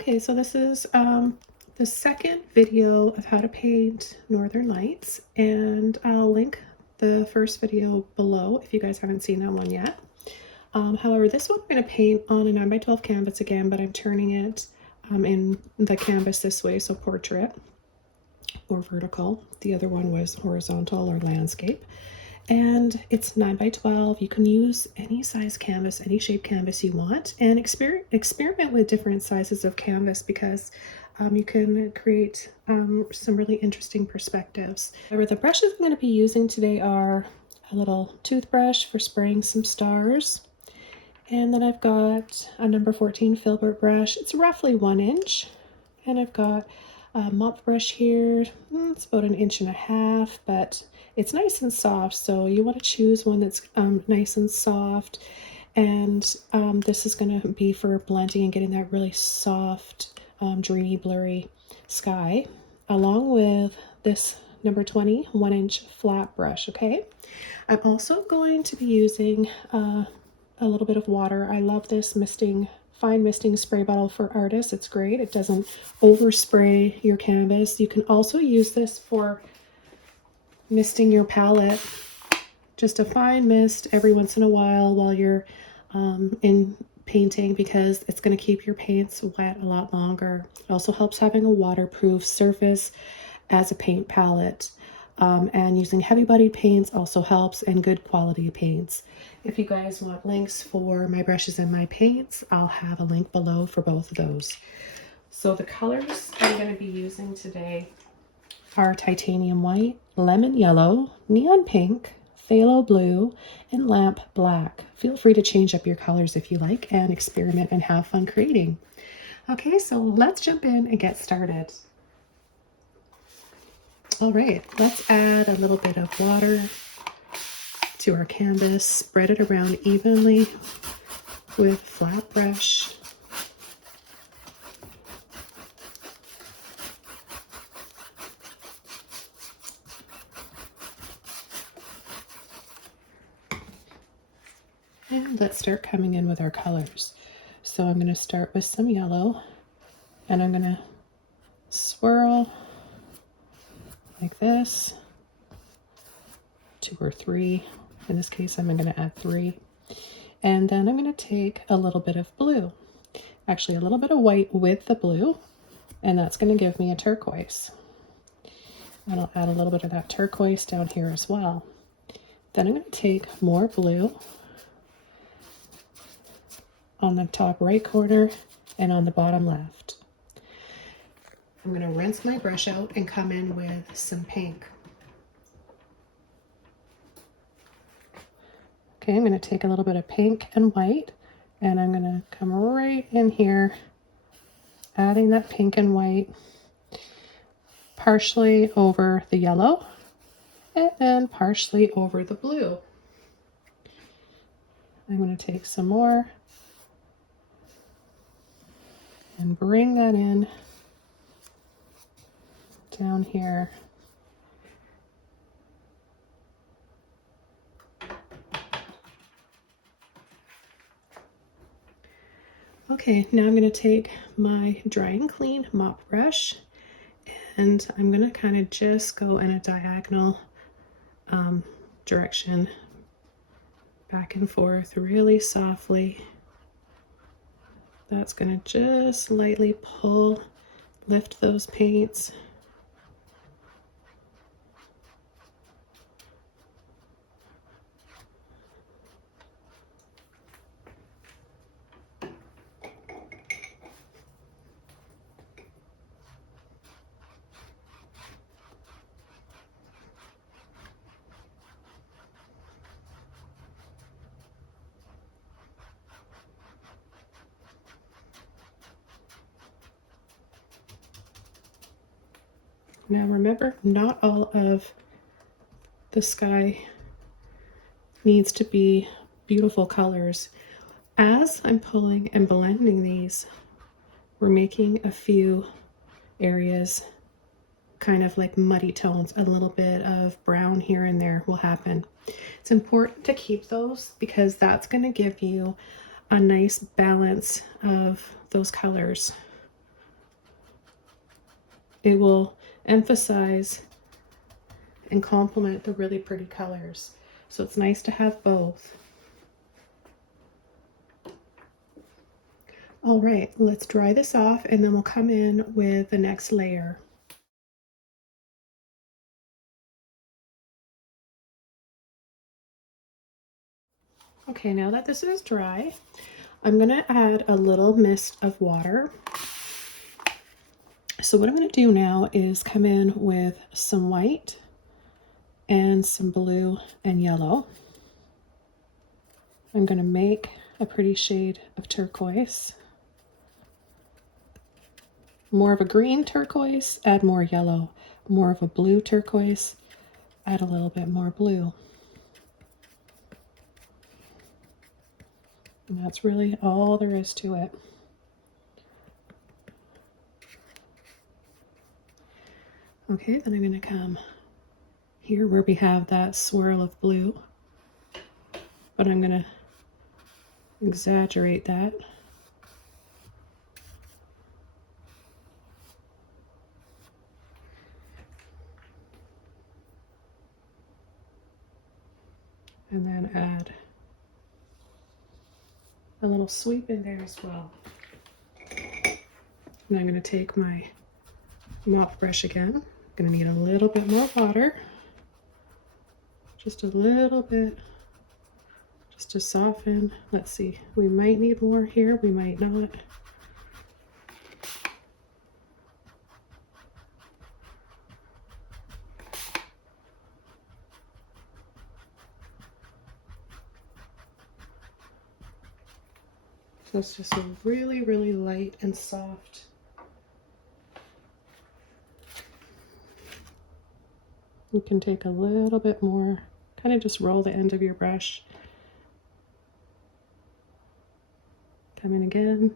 Okay, so this is the second video of how to paint Northern Lights, and I'll link the first video below if you guys haven't seen that one yet. However, this one I'm going to paint on a 9x12 canvas again, but I'm turning it in the canvas this way, so portrait or vertical. The other one was horizontal or landscape. And it's 9x12. You can use any size canvas, any shape canvas you want, and experiment with different sizes of canvas because you can create some really interesting perspectives. However, the brushes I'm going to be using today are a little toothbrush for spraying some stars, and then I've got a number 14 filbert brush. It's roughly 1 inch, and I've got a mop brush here. It's about 1.5 inches, but it's nice and soft, so you want to choose one that's nice and soft. And this is going to be for blending and getting that really soft, dreamy, blurry sky, along with this number 20 1-inch flat brush. Okay, I'm also going to be using a little bit of water. I love this fine misting spray bottle for artists. It's great. It doesn't overspray your canvas. You can also use this for misting your palette. Just a fine mist every once in a while you're in painting, because it's going to keep your paints wet a lot longer. It also helps having a waterproof surface as a paint palette. And using heavy bodied paints also helps, and good quality paints. If you guys want links for my brushes and my paints, I'll have a link below for both of those. So the colors I'm going to be using today are titanium white, lemon yellow, neon pink, phthalo blue, and lamp black. Feel free to change up your colors if you like and experiment and have fun creating. Okay, so let's jump in and get started. All right, let's add a little bit of water to our canvas, spread it around evenly with flat brush. And let's start coming in with our colors. So I'm going to start with some yellow, and I'm going to swirl like this, 2 or 3. In this case, I'm going to add 3. And then I'm going to take a little bit of blue, actually a little bit of white with the blue, and that's going to give me a turquoise. And I'll add a little bit of that turquoise down here as well. Then I'm going to take more blue on the top right corner and on the bottom left. I'm going to rinse my brush out and come in with some pink. Okay, I'm going to take a little bit of pink and white, and I'm going to come right in here, adding that pink and white partially over the yellow and then partially over the blue. I'm going to take some more and bring that in down here. Okay, now I'm going to take my dry and clean mop brush, and I'm going to kind of just go in a diagonal direction, back and forth, really softly. That's going to just lightly lift those paints. Now remember, not all of the sky needs to be beautiful colors. As I'm pulling and blending these, we're making a few areas kind of like muddy tones. A little bit of brown here and there will happen. It's important to keep those because that's going to give you a nice balance of those colors. It will emphasize and complement the really pretty colors. So it's nice to have both. All right, let's dry this off and then we'll come in with the next layer. Okay, now that this is dry, I'm gonna add a little mist of water. So what I'm gonna do now is come in with some white and some blue and yellow. I'm gonna make a pretty shade of turquoise. More of a green turquoise, add more yellow. More of a blue turquoise, add a little bit more blue. And that's really all there is to it. Okay, then I'm going to come here where we have that swirl of blue, but I'm going to exaggerate that. And then add a little sweep in there as well. And I'm going to take my mop brush again. I'm going to need a little bit more water. Just a little bit, just to soften. Let's see, we might need more here, we might not. So it's just a really, really light and soft. You can take a little bit more, kind of just roll the end of your brush. Come in again.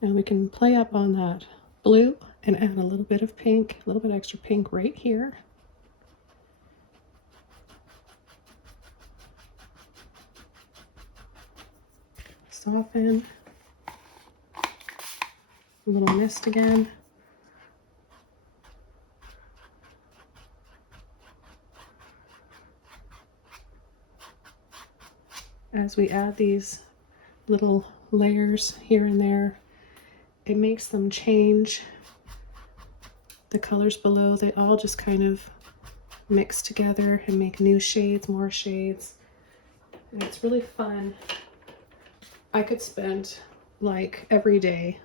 And we can play up on that blue and add a little bit of pink, a little bit extra pink right here. Soften. A little mist again. As we add these little layers here and there, it makes them change. The colors below, they all just kind of mix together and make new shades, more shades. And it's really fun. I could spend like every day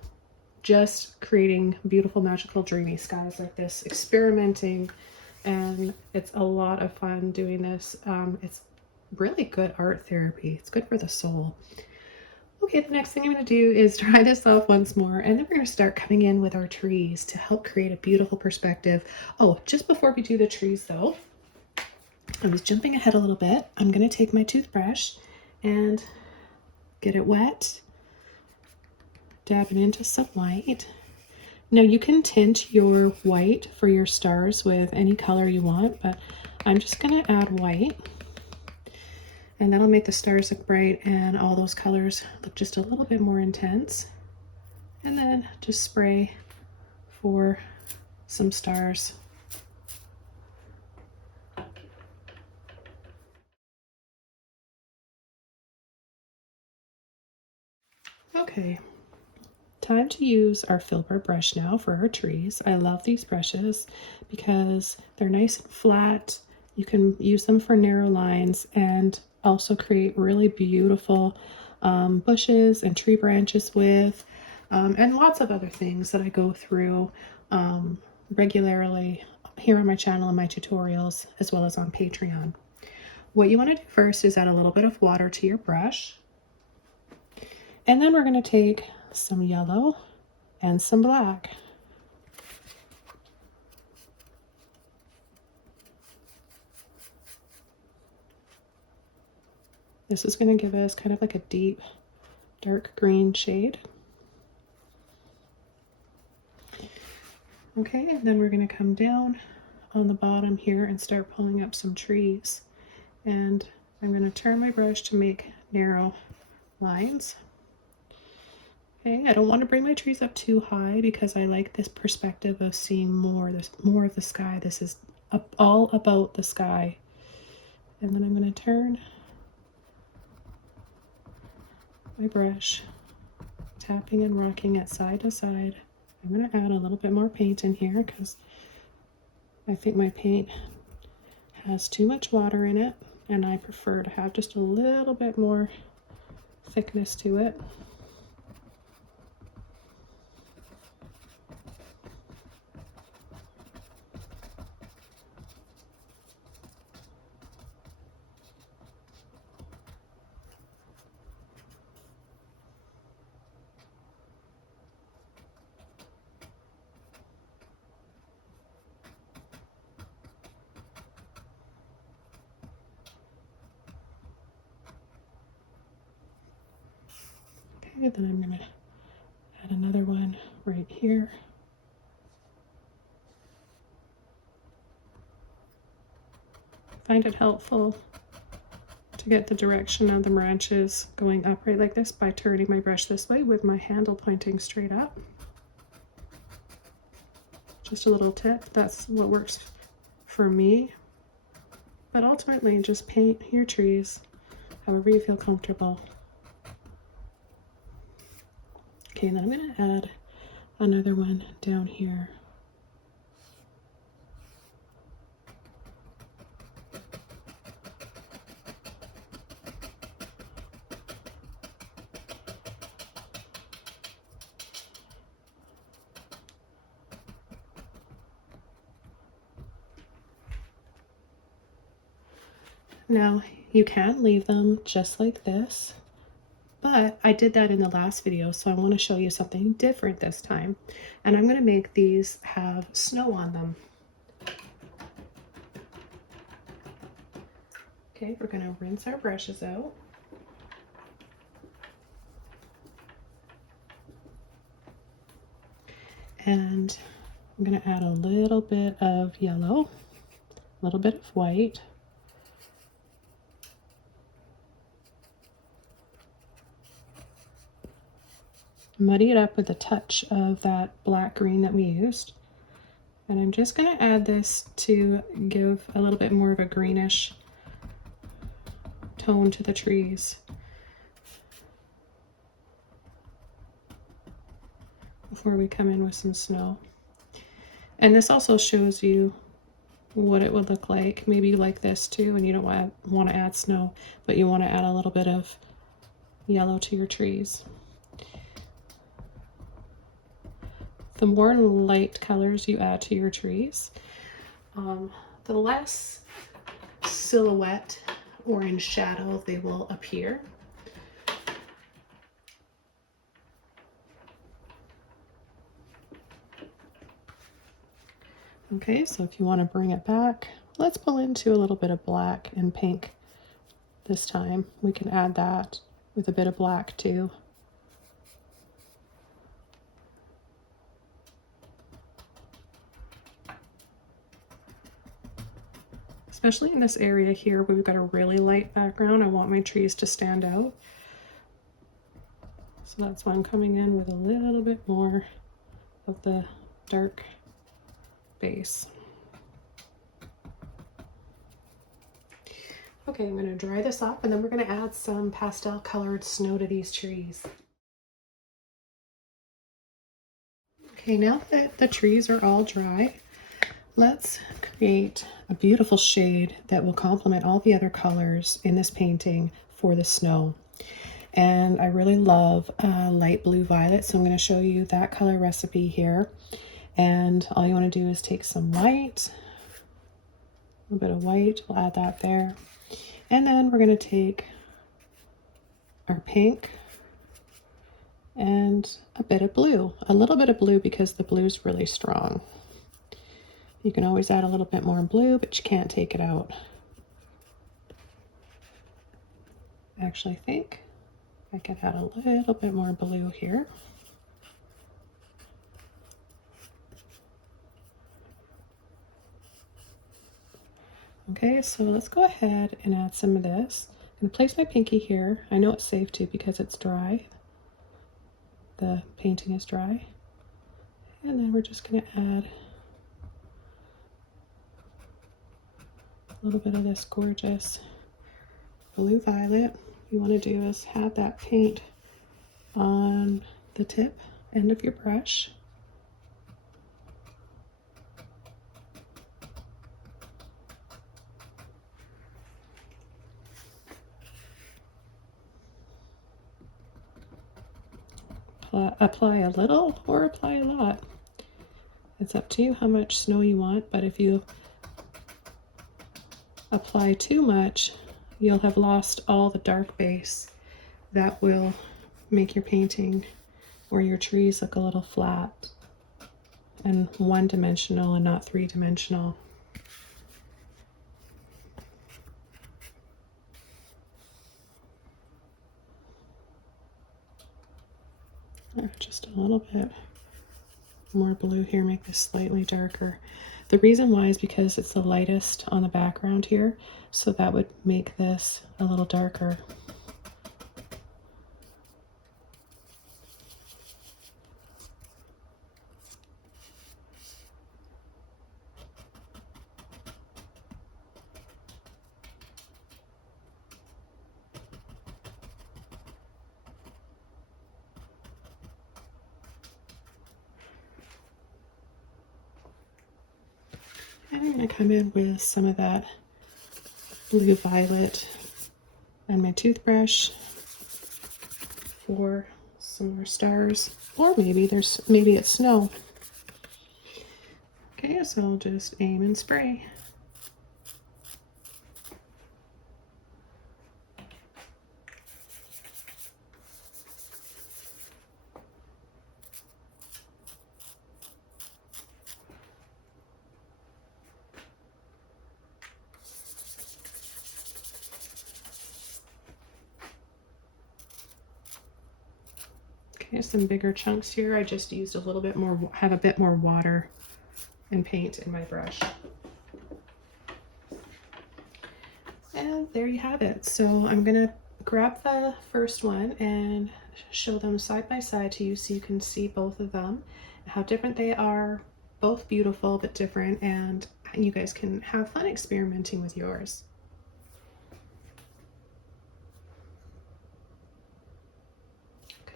just creating beautiful, magical, dreamy skies like this, experimenting, and it's a lot of fun doing this. It's really good art therapy. It's good for the soul. Okay, the next thing I'm going to do is dry this off once more, and then we're going to start coming in with our trees to help create a beautiful perspective. Oh, just before we do the trees though, I was jumping ahead a little bit. I'm going to take my toothbrush and get it wet, dab it into some white. Now you can tint your white for your stars with any color you want, but I'm just going to add white. And that'll make the stars look bright and all those colors look just a little bit more intense. And then just spray for some stars. Okay, time to use our filbert brush now for our trees. I love these brushes because they're nice and flat. You can use them for narrow lines and also create really beautiful bushes and tree branches with, and lots of other things that I go through regularly here on my channel and my tutorials, as well as on Patreon. What you want to do first is add a little bit of water to your brush, and then we're going to take some yellow and some black. This is going to give us kind of like a deep dark green shade. Okay, and then we're going to come down on the bottom here and start pulling up some trees. And I'm going to turn my brush to make narrow lines. Okay, I don't want to bring my trees up too high because I like this perspective of seeing more of the sky. This is all about the sky. And then I'm going to turn my brush, tapping and rocking it side to side. I'm going to add a little bit more paint in here because I think my paint has too much water in it, and I prefer to have just a little bit more thickness to it. Okay, then I'm going to add another one right here. Find it helpful to get the direction of the branches going upright like this by turning my brush this way with my handle pointing straight up. Just a little tip, that's what works for me. But ultimately, just paint your trees however you feel comfortable. Okay, then I'm going to add another one down here. Now, you can leave them just like this, but I did that in the last video, so I want to show you something different this time. And I'm going to make these have snow on them. Okay, we're going to rinse our brushes out. And I'm going to add a little bit of yellow, a little bit of white. Muddy it up with a touch of that black green that we used. And I'm just going to add this to give a little bit more of a greenish tone to the trees before we come in with some snow. And this also shows you what it would look like. Maybe you like this too and you don't want to add snow, but you want to add a little bit of yellow to your trees. The more light colors you add to your trees, the less silhouette or in shadow they will appear. Okay, so if you want to bring it back, let's pull into a little bit of black and pink this time. We can add that with a bit of black too. Especially in this area here where we've got a really light background, I want my trees to stand out. So that's why I'm coming in with a little bit more of the dark base. Okay, I'm going to dry this up and then we're going to add some pastel colored snow to these trees. Okay, now that the trees are all dry, let's create a beautiful shade that will complement all the other colors in this painting for the snow. And I really love light blue violet, so I'm going to show you that color recipe here. And all you want to do is take some white, a little bit of white, we'll add that there. And then we're going to take our pink and a bit of blue, a little bit of blue because the blue is really strong. You can always add a little bit more blue, but you can't take it out. Actually, I think I could add a little bit more blue here. Okay, so let's go ahead and add some of this. I'm going to place my pinky here. I know it's safe to because it's dry. The painting is dry. And then we're just going to add a little bit of this gorgeous blue violet. What you want to do is have that paint on the tip end of your brush. Apply a little or apply a lot. It's up to you how much snow you want, but if you apply too much, you'll have lost all the dark base. That will make your painting or your trees look a little flat and one-dimensional and not three-dimensional. Just a little bit more blue here, make this slightly darker. The reason why is because it's the lightest on the background here, so that would make this a little darker. And I'm going to come in with some of that blue violet and my toothbrush for some more stars, or maybe it's snow. Okay, so I'll just aim and spray. Okay, some bigger chunks here. I just used a little bit more, have a bit more water and paint in my brush. And there you have it. So I'm gonna grab the first one and show them side by side to you so you can see both of them, how different they are, both beautiful but different, and you guys can have fun experimenting with yours.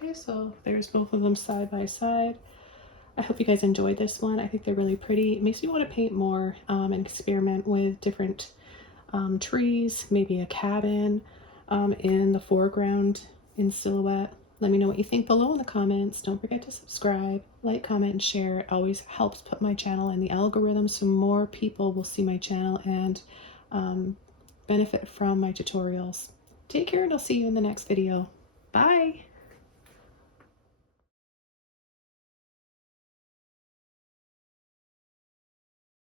Okay, so there's both of them side by side. I hope you guys enjoyed this one. I think they're really pretty. It makes me want to paint more and experiment with different trees, maybe a cabin in the foreground in silhouette. Let me know what you think below in the comments. Don't forget to subscribe, like, comment, and share. It always helps put my channel in the algorithm so more people will see my channel and benefit from my tutorials. Take care and I'll see you in the next video. Bye!